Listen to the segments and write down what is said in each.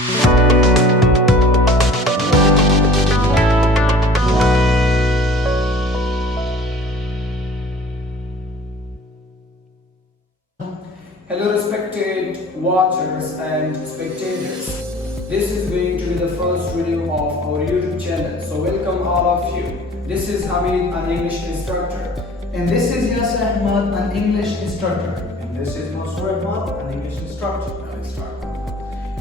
Hello respected watchers and spectators. This is going to be the first video of our YouTube channel. So welcome all of you. This is Hamid, an English instructor. And this is Yasser Ahmad, an English instructor. And this is Masur Ahmad, an English instructor.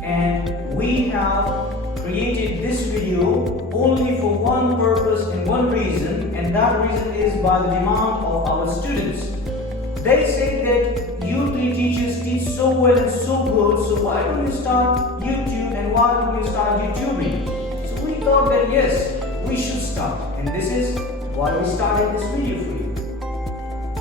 And we have created this video only for one purpose and one reason, and that reason is by the demand of our students. They say that you three teachers teach so well and so good, so why don't you start YouTube and why don't you start YouTubing? So we thought that yes, we should start, and this is why we started this video for you.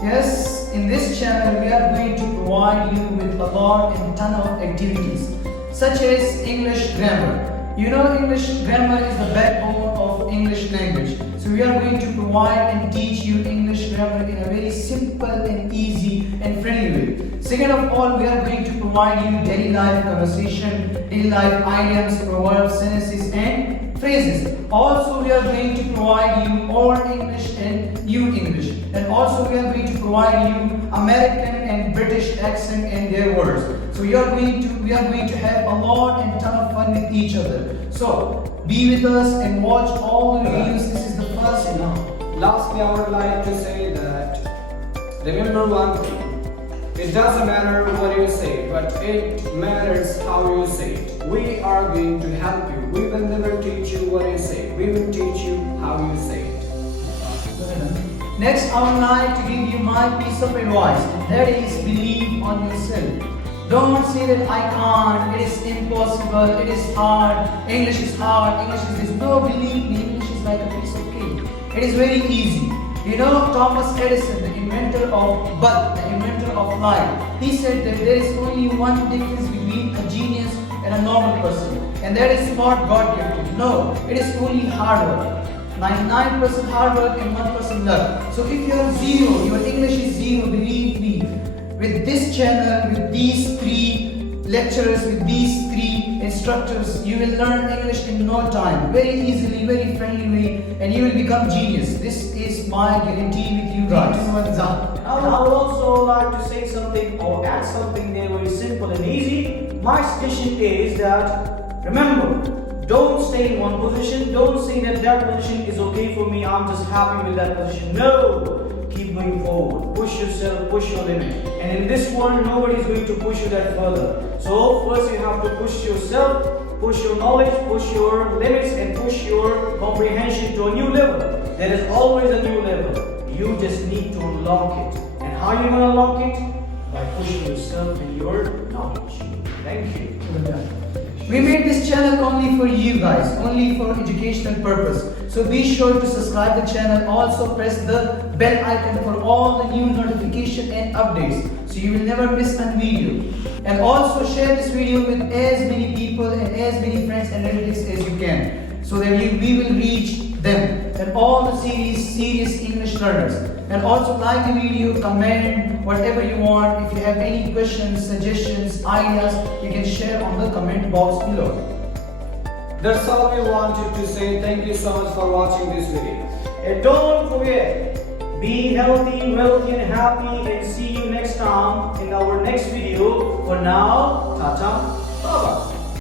Yes, in this channel we are going to provide you with a lot and ton of activities such as English grammar. You know, English grammar is the backbone of English language. So we are going to provide and teach you English grammar in a very simple and easy and friendly way. Second of all, we are going to provide you daily life conversation, daily life idioms, proverbs, sentences and phrases. Also, we are going to provide you Old English and New English. And also, we are going to provide you American and British accent and their words. So we are going to have a lot and ton of fun with each other. So be with us and watch all the videos. This is the first and Lastly, I would like to say that remember one thing. It doesn't matter what you say, but it matters how you say it. We are going to help you. We will never teach you what you say. We will teach you how you say it. Next, I would like to give you my piece of advice, and that is believe on yourself. Don't say that I can't, it is impossible, it is hard, English is hard, English is this. No, believe me, English is like a piece of cake. It is very easy. You know, Thomas Edison, the inventor of bulb, the inventor of light, he said that there is only one difference between a genius and a normal person, and that is not God gifted. No, it is only hard work. 99% hard work and 1% luck. So if you are zero, your English is zero, believe me, with this channel, with these three lecturers, with these three instructors, you will learn English in no time, very easily, very friendly way, and you will become genius. This is my guarantee with you guys. I would also like to say something or add something there very simple and easy. My suggestion is that, remember, don't stay in one position. Don't say that that position is okay for me, I'm just happy with that position. No! Keep going forward. Push yourself, push your limit. And in this world, nobody is going to push you that further. So first you have to push yourself, push your knowledge, push your limits, and push your comprehension to a new level. There is always a new level. You just need to unlock it. And how are you going to unlock it? By pushing yourself and your knowledge. Thank you. We made this channel only for you guys, only for educational purpose. So be sure to subscribe the channel. Also press the bell icon for all the new notification and updates, so you will never miss a video. And also share this video with as many people and as many friends and relatives as you can, so that we will reach them and all the serious English learners. And also like the video, comment whatever you want. If you have any questions, suggestions, ideas, you can share on the comment box below. That's all we wanted to say. Thank you so much for watching this video. And don't forget, be healthy, wealthy and happy, and see you next time in our next video. For now, tata, bye bye.